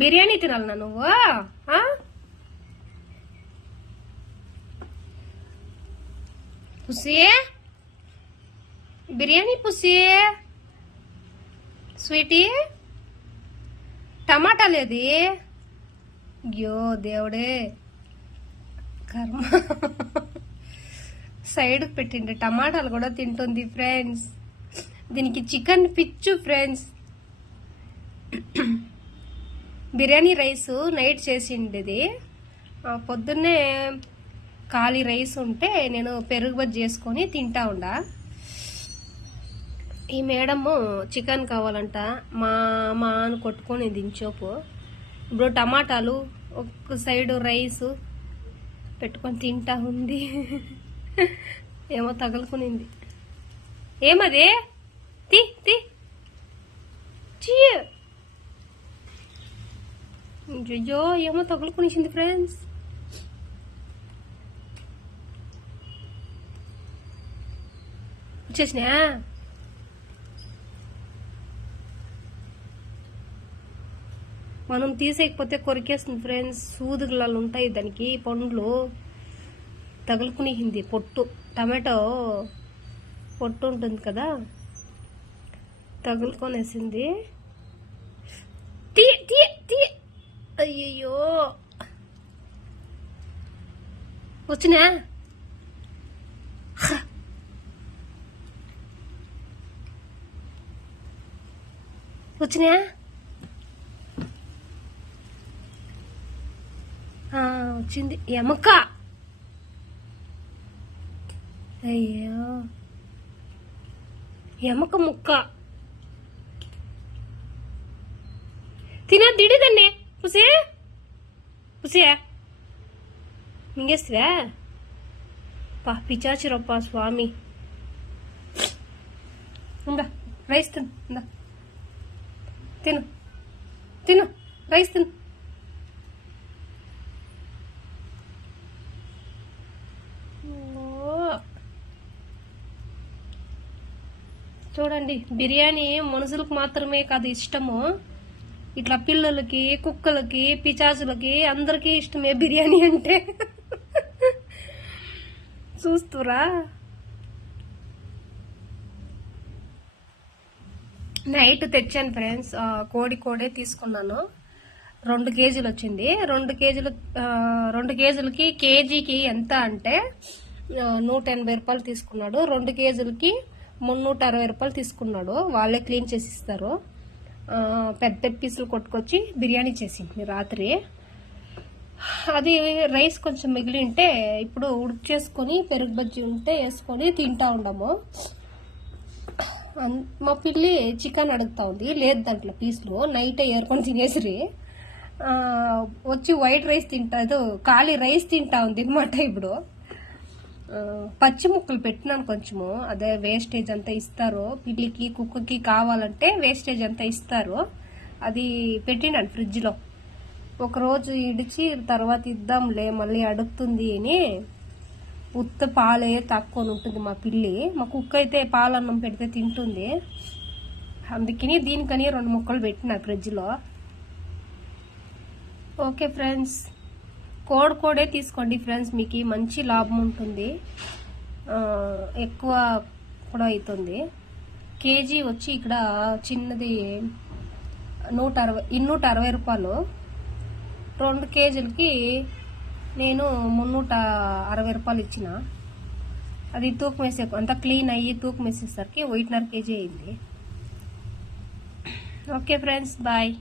బిర్యానీ తినాలనా నువ్వు? పుసి బిర్యానీ పుసి స్వీటీ టమాటా లేది. అయ్యో దేవుడే కర్మ. సైడ్కి పెట్టిండే టమాటాలు కూడా తింటుంది ఫ్రెండ్స్. దీనికి చికెన్ పిచ్చు ఫ్రెండ్స్. బిర్యానీ రైస్ నైట్ చేసిండేది. పొద్దున్నే ఖాళీ రైస్ ఉంటే నేను పెరుగు బజ్జీ చేసుకొని తింటా ఉండా. ఈ మేడము చికెన్ కావాలంట మా అని కొట్టుకొని దించోపు. ఇప్పుడు టమాటాలు ఒక సైడు రైస్ పెట్టుకొని తింటా ఉంది. ఏమో తగులుకునింది. ఏమది? తీ తీ అయ్యో ఏమో తగులుకునిసింది ఫ్రెండ్స్. వచ్చేసినా మనం తీసేయకపోతే కొరికేస్తుంది ఫ్రెండ్స్. సూదుగులాలు ఉంటాయి దానికి, పండ్లు తగులుకునింది. పొట్టు టమాటో పొట్టు ఉంటుంది కదా, తగులుకొనేసింది. అయ్యయ్యో వచ్చినా వచ్చినా వచ్చింది ఎమక. అయ్యో ఎమక ముక్క తినద్దిడిదన్నే. పుసే పుసే మింగేస్తివా? పా పిచాచిరప్ప స్వామి. ఉందా రైస్ తిను, ఉందా తిను తిను రైస్ తిను. చూడండి, బిర్యానీ మనుషులకు మాత్రమే కాదు ఇష్టము, ఇట్లా పిల్లలకి, కుక్కలకి, పిచాచులకి అందరికీ ఇష్టమే బిర్యానీ అంటే. చూస్తురా? నైట్ తెచ్చాను ఫ్రెండ్స్. కోడే తీసుకున్నాను. 2 కేజీలు వచ్చింది. 2 కేజీలకి కేజీకి ఎంత అంటే 180 రూపాయలు తీసుకున్నాడు. 2 కేజీలకి 360 రూపాయలు తీసుకున్నాడు. వాళ్ళే క్లీన్ చేసి ఇస్తారు. పెద్ద పెద్ద పీసులు కొట్టుకొచ్చి బిర్యానీ చేసింది రాత్రి. అది రైస్ కొంచెం మిగిలి ఉంటే ఇప్పుడు ఉడికి చేసుకొని పెరుగు బజ్జీ ఉంటే వేసుకొని తింటా ఉండము. మా పిల్లి చికెన్ అడుగుతా ఉంది, లేదు దాంట్లో పీసులు, నైటే ఏరుకొని తినేసిరి. వచ్చి వైట్ రైస్ తింటా, ఖాళీ రైస్ తింటా ఉంది అనమాట. ఇప్పుడు పచ్చి ముక్కలు పెట్టినాను కొంచెము, అదే వేస్టేజ్ అంతా ఇస్తారు పిల్లికి, కుక్కకి కావాలంటే వేస్టేజ్ అంతా ఇస్తారు. అది పెట్టినాను ఫ్రిడ్జ్లో. ఒకరోజు ఇడిచి తర్వాత ఇద్దాంలే మళ్ళీ అడుగుతుంది అని ఉత్త పాలే తక్కువ ఉంటుంది మా పిల్లి. మా కుక్క అయితే పాలన్నం పెడితే తింటుంది. అందుకని దీనికని 2 ముక్కలు పెట్టినా ఫ్రిడ్జ్లో. ఓకే ఫ్రెండ్స్, కోడే తీసుకోండి ఫ్రెండ్స్, మీకు మంచి లాభం ఉంటుంది, ఎక్కువ కూడా అవుతుంది. కేజీ వచ్చి ఇక్కడ చిన్నది 160 రూపాయలు. 2 కేజీలకి నేను 360 రూపాయలు ఇచ్చిన. అది తూకం వేసే అంతా క్లీన్ అయ్యి తూకం వేసేసరికి 1.5 కేజీ అయింది. Okay friends, bye.